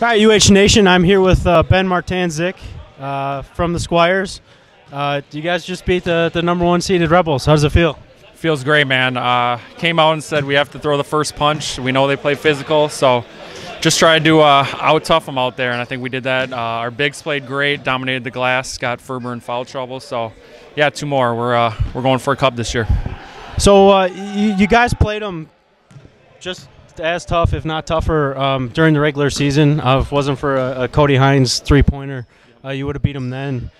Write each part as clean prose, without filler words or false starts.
Hi, UH Nation. I'm here with Ben Martanzik from the Squires. You guys just beat the #1 seeded Rebels. How does it feel? Feels great, man. Came out and said we have to throw the first punch. We know they play physical, so just try to out-tough them out there, and I think we did that. Our bigs played great, dominated the glass, got Ferber in foul trouble. So, yeah, 2 more. We're going for a cup this year. So you guys played them just as tough, if not tougher, during the regular season. If it wasn't for a Cody Hines three-pointer, you would have beat them then.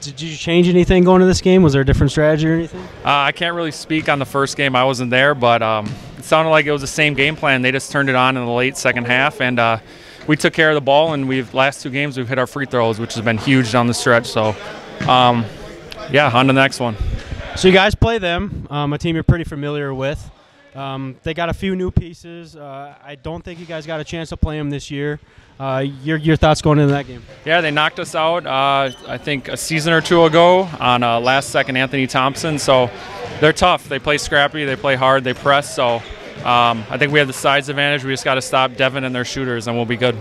Did you change anything going to this game? Was there a different strategy or anything? I can't really speak on the first game. I wasn't there, but it sounded like it was the same game plan. They just turned it on in the late second half, and we took care of the ball, and last 2 games we've hit our free throws, which has been huge down the stretch. So, yeah, on to the next one. So you guys play them, a team you're pretty familiar with. They got a few new pieces. I don't think you guys got a chance to play them this year. Your thoughts going into that game? Yeah, they knocked us out, I think, a season or 2 ago on last-second Anthony Thompson. So they're tough. They play scrappy. They play hard. They press. So I think we have the size advantage. We just got to stop Devin and their shooters, and we'll be good.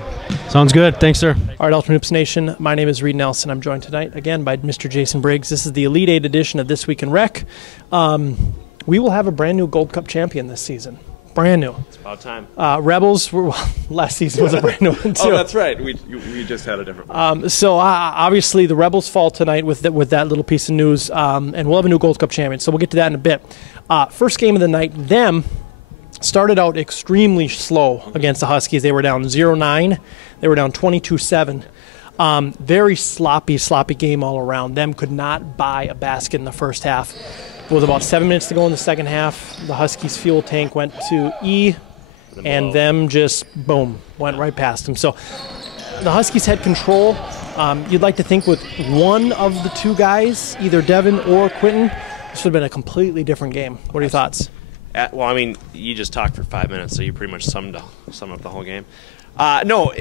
Sounds good. Thanks, sir. All right, Ultra Hoops Nation. My name is Reid Nelson. I'm joined tonight again by Mr. Jason Briggs. This is the Elite 8 edition of This Week in Rec. We will have a brand new Gold Cup champion this season. Brand new. It's about time. Rebels, last season was a brand new one, too. Oh, that's right. We just had a different one. So obviously the Rebels fall tonight with that little piece of news, and we'll have a new Gold Cup champion. So we'll get to that in a bit. First game of the night, them started out extremely slow against the Huskies. They were down 0-9. They were down 22-7. Very sloppy game all around. Them could not buy a basket in the first half. With about 7 minutes to go in the second half, the Huskies' fuel tank went to E, and them just, boom, went right past them. So the Huskies had control. You'd like to think with one of the 2 guys, either Devin or Quentin, this would have been a completely different game. What are your thoughts? Well, I mean, you just talked for 5 minutes, so you pretty much summed up the whole game. No,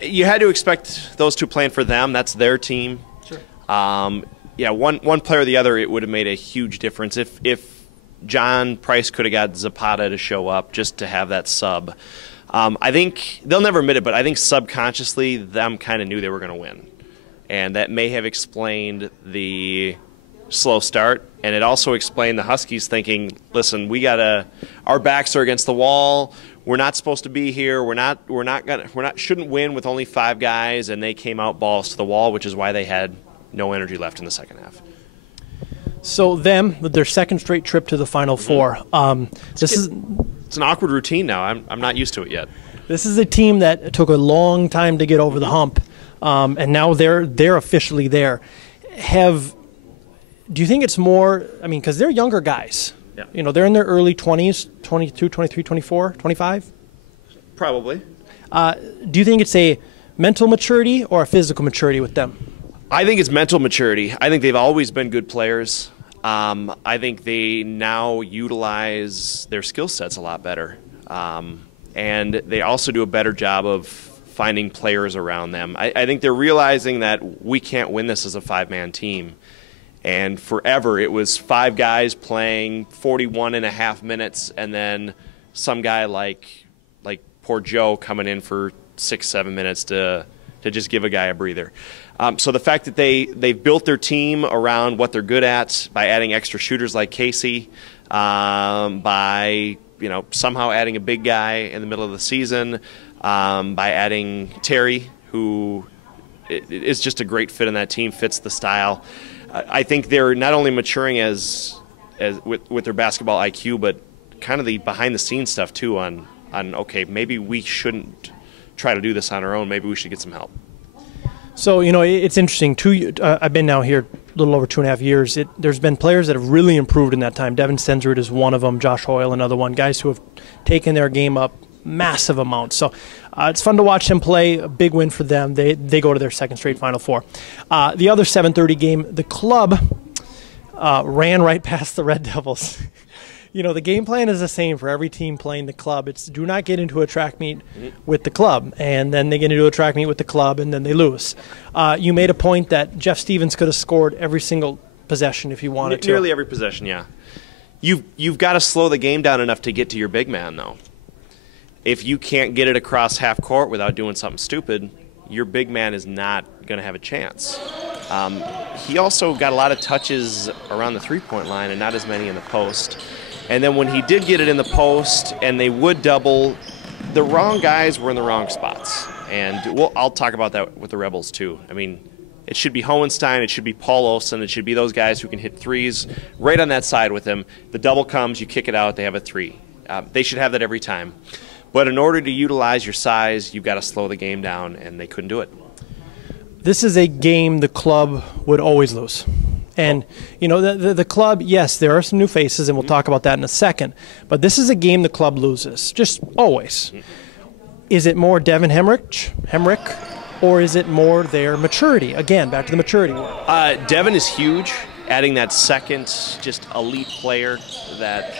you had to expect those 2 playing for them. That's their team. Sure. Yeah, one player or the other, it would have made a huge difference. If John Price could have got Zapata to show up just to have that sub. I think they'll never admit it, but I think subconsciously them kind of knew they were going to win. And that may have explained the slow start. And it also explained the Huskies thinking, listen, our backs are against the wall. We're not supposed to be here. Shouldn't win with only 5 guys. And they came out balls to the wall, which is why they had no energy left in the second half. So them, with their second straight trip to the Final Four. It's an awkward routine now. I'm not used to it yet. This is a team that took a long time to get over the hump, and now they're officially there. Do you think it's more, I mean, because they're younger guys. Yeah. You know, they're in their early 20s, 22, 23, 24, 25? Probably. Do you think it's a mental maturity or a physical maturity with them? I think it's mental maturity. I think they've always been good players. I think they now utilize their skill sets a lot better. And they also do a better job of finding players around them. I think they're realizing that we can't win this as a 5-man team. And forever it was 5 guys playing 41 and a half minutes and then some guy like poor Joe coming in for 6-7 minutes to just give a guy a breather. So the fact that they've built their team around what they're good at by adding extra shooters like Casey, by somehow adding a big guy in the middle of the season, by adding Terry, who is just a great fit in that team, fits the style. I think they're not only maturing as with their basketball IQ, but kind of the behind the scenes stuff too. On okay, maybe we shouldn't try to do this on our own. Maybe we should get some help. So, it's interesting. I've been now here a little over 2.5 years. There's been players that have really improved in that time. Devin Stensrud is one of them. Josh Hoyle, another one. Guys who have taken their game up massive amounts. So it's fun to watch them play. A big win for them. They go to their second straight Final Four. The other 7:30 game, the Club ran right past the Red Devils. The game plan is the same for every team playing the Club. It's do not get into a track meet with the Club, and then they get into a track meet with the Club, and then they lose. You made a point that Jeff Stevens could have scored every single possession if he wanted to. Nearly every possession, yeah. You've got to slow the game down enough to get to your big man, though. if you can't get it across half court without doing something stupid, your big man is not going to have a chance. He also got a lot of touches around the three-point line and not as many in the post. And then when he did get it in the post and they would double, the wrong guys were in the wrong spots. And I'll talk about that with the Rebels too. I mean, it should be Hohenstein, it should be Paul Olsen, it should be those guys who can hit threes right on that side with him. The double comes, you kick it out, they have a three. They should have that every time. But in order to utilize your size, you've got to slow the game down, and they couldn't do it. This is a game the Club would always lose. And, you know, the Club, yes, there are some new faces, and we'll talk about that in a second. But this is a game the Club loses, just always. Is it more Devin Hemrick, or is it more their maturity? Again, back to the maturity word. Devin is huge, adding that second just elite player that,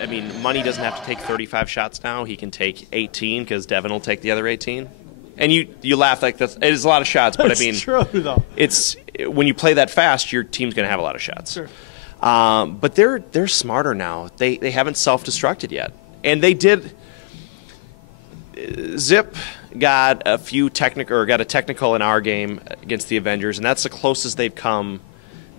I mean, Money doesn't have to take 35 shots now. He can take 18 because Devin will take the other 18. And you laugh like that. It is a lot of shots, but I mean, true, though. It's when you play that fast, your team's going to have a lot of shots. Sure. But they're smarter now. They haven't self-destructed yet, and they did. Zip got a technical in our game against the Avengers, and that's the closest they've come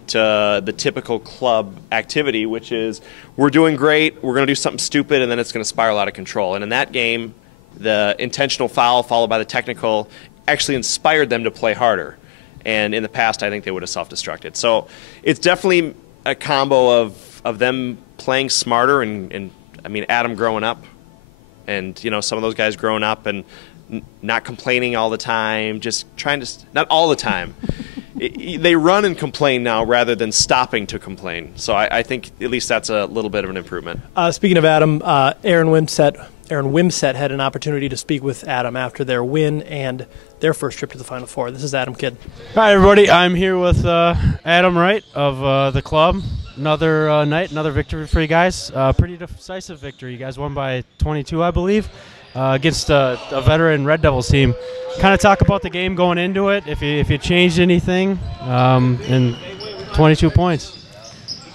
to the typical Club activity, which is we're doing great, we're going to do something stupid, and then it's going to spiral out of control. And in that game, the intentional foul followed by the technical actually inspired them to play harder. And in the past, I think they would have self-destructed. So it's definitely a combo of them playing smarter and I mean, Adam growing up, and you know, some of those guys growing up and not complaining all the time, just trying to not all the time. They run and complain now rather than stopping to complain. So I think at least that's a little bit of an improvement. Speaking of Adam, Aaron Wimsett had an opportunity to speak with Adam after their win and their first trip to the Final Four. This is Adam Kidd. Hi, everybody. I'm here with Adam Wright of the Club. Another night, another victory for you guys. Pretty decisive victory. You guys won by 22, I believe, against a veteran Red Devils team. Kind of talk about the game going into it, if you changed anything, and 22 points.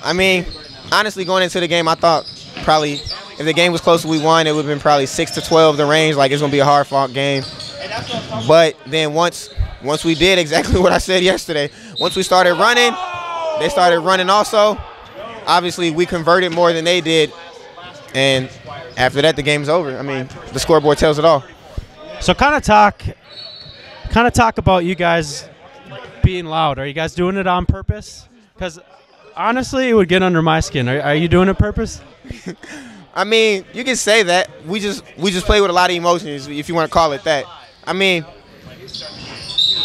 I mean, honestly, going into the game, I thought probably if the game was closer, we won, it would have been probably 6-12 the range. Like, it's going to be a hard-fought game. But then once we did exactly what I said yesterday, once we started running, they started running also. Obviously, we converted more than they did. And after that, the game's over. I mean, the scoreboard tells it all. So kind of talk about you guys being loud. Are you guys doing it on purpose? Because honestly, it would get under my skin. Are you doing it on purpose? I mean, you can say that. We just play with a lot of emotions, if you want to call it that. I mean,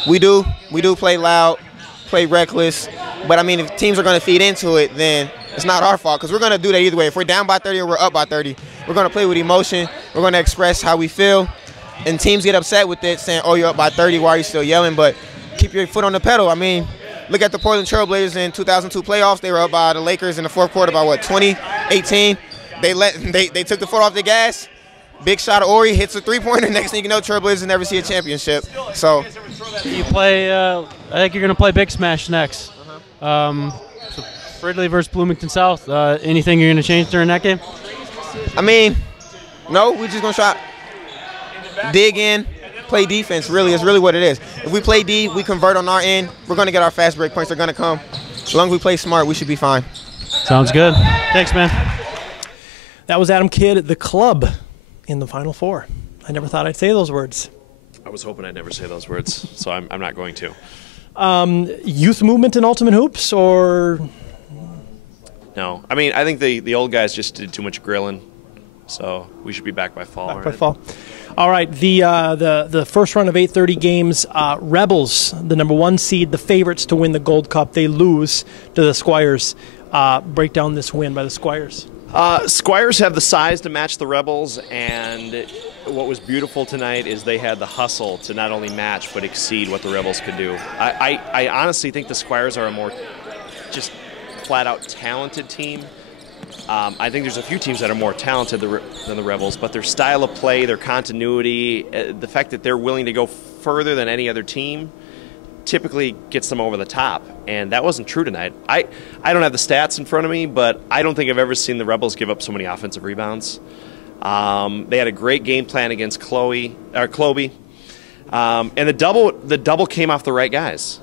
we do play loud, play reckless. But I mean, if teams are going to feed into it, then it's not our fault because we're going to do that either way. If we're down by 30 or we're up by 30, we're going to play with emotion. We're going to express how we feel. And teams get upset with it, saying, oh, you're up by 30, why are you still yelling? But keep your foot on the pedal. I mean, look at the Portland Trailblazers in 2002 playoffs. They were up by the Lakers in the fourth quarter by, what, 20, 18? They took the foot off the gas. Big shot of Ori, hits a three-pointer. Next thing you know, Trailblazers never see a championship. So you play. I think you're going to play Big Smash next. So Ridley versus Bloomington South. Anything you're going to change during that game? I mean, no. We're just going to try dig in, play defense. Really, is really what it is. If we play D, we convert on our end. We're going to get our fast break points. They're going to come. As long as we play smart, we should be fine. Sounds good. Thanks, man. That was Adam Kidd, the Club, in the Final Four. I never thought I'd say those words. I was hoping I'd never say those words, so I'm not going to. Youth movement in Ultimate Hoops, or? No. I mean, I think the old guys just did too much grilling, so we should be back by fall. Back by fall. All right, the first run of 8:30 games, Rebels, the number 1 seed, the favorites to win the Gold Cup. They lose to the Squires. Break down this win by the Squires. Squires have the size to match the Rebels, and what was beautiful tonight is they had the hustle to not only match but exceed what the Rebels could do. I honestly think the Squires are a more just flat-out talented team. I think there's a few teams that are more talented than the Rebels, but their style of play, their continuity, the fact that they're willing to go further than any other team typically gets them over the top, and that wasn't true tonight. I don't have the stats in front of me, but I don't think I've ever seen the Rebels give up so many offensive rebounds. They had a great game plan against Kloby. And the double came off the right guys.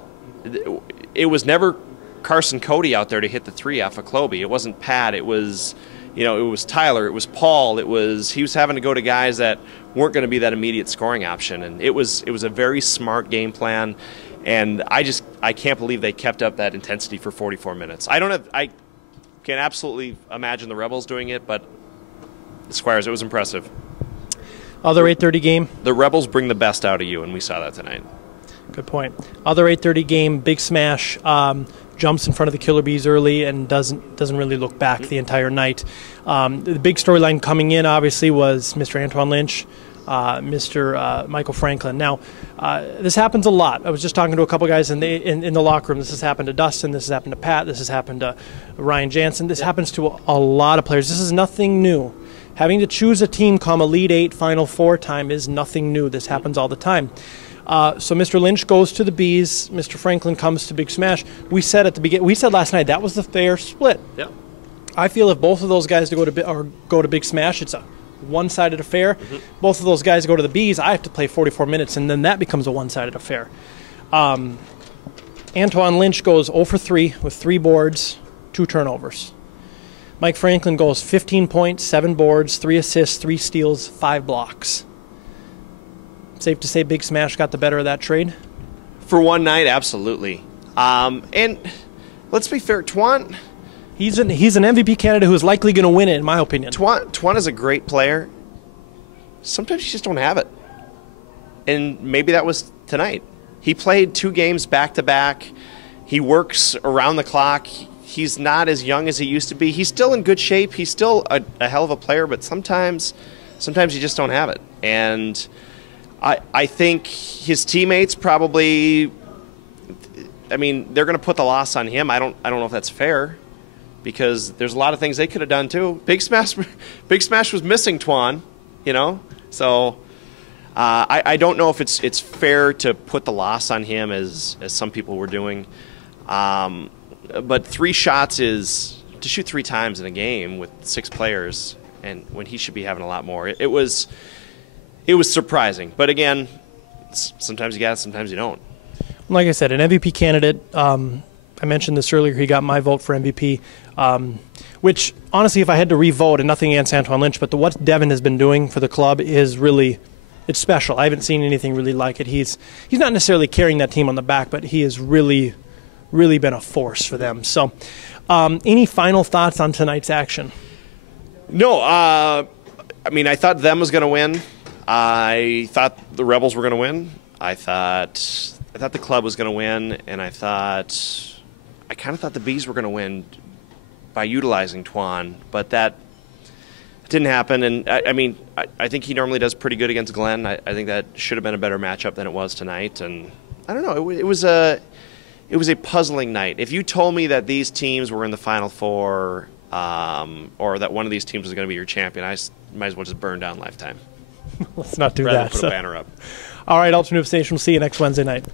It was never Carson Cody out there to hit the three off of Kloby. It wasn't Pat. It was, it was Tyler. It was Paul. He was having to go to guys that weren't going to be that immediate scoring option. And it was a very smart game plan. And I can't believe they kept up that intensity for 44 minutes. I can absolutely imagine the Rebels doing it, but the Squires, it was impressive. Other 8:30 game. The Rebels bring the best out of you, and we saw that tonight. Good point. Other 8:30 game. Big Smash jumps in front of the Killer Bees early and doesn't really look back the entire night. The big storyline coming in obviously was Mr. Antoine Lynch, Mr. Michael Franklin. Now, this happens a lot. I was just talking to a couple guys in the locker room. This has happened to Dustin. This has happened to Pat. This has happened to Ryan Jansen. This happens to a lot of players. This is nothing new. Having to choose a team come Elite Eight, Final Four time is nothing new. This happens all the time. So Mr. Lynch goes to the Bees. Mr. Franklin comes to Big Smash. We said at the beginning. We said last night that was the fair split. Yeah. I feel if both of those guys go to Big Smash, it's a one-sided affair. Mm-hmm. Both of those guys go to the Bees. I have to play 44 minutes, and then that becomes a one-sided affair. Antoine Lynch goes 0 for 3 with 3 boards, 2 turnovers. Mike Franklin goes 15 points, 7 boards, 3 assists, 3 steals, 5 blocks. Safe to say Big Smash got the better of that trade? For one night, absolutely. And let's be fair, Twan... He's an MVP candidate who is likely going to win it, in my opinion. Twan is a great player. Sometimes you just don't have it. And maybe that was tonight. He played 2 games back-to-back. He works around the clock. He's not as young as he used to be. He's still in good shape. He's still a hell of a player, but sometimes you just don't have it. And I think his teammates probably, they're going to put the loss on him. I don't know if that's fair, because there's a lot of things they could have done too. Big Smash was missing Twan, So I don't know if it's fair to put the loss on him as some people were doing. But 3 shots is to shoot 3 times in a game with 6 players, and when he should be having a lot more. It was surprising. But again, sometimes you got it, sometimes you don't. Like I said, an MVP candidate. I mentioned this earlier. He got my vote for MVP, which honestly, if I had to re-vote, and nothing against Antoine Lynch, but what Devin has been doing for the club is really, it's special. I haven't seen anything really like it. He's not necessarily carrying that team on the back, but he has really been a force for them. So any final thoughts on tonight's action? No, I thought them was going to win. I thought the Rebels were going to win. I thought the Club was going to win, and I kind of thought the Bees were going to win by utilizing Twan, but that didn't happen. And I think he normally does pretty good against Glenn. I think that should have been a better matchup than it was tonight. And I don't know, it was a puzzling night. If you told me that these teams were in the Final Four, or that one of these teams was going to be your champion, I might as well just burn down Lifetime. Let's not do rather that. Than put a banner up. All right, Alternate Station. We'll see you next Wednesday night.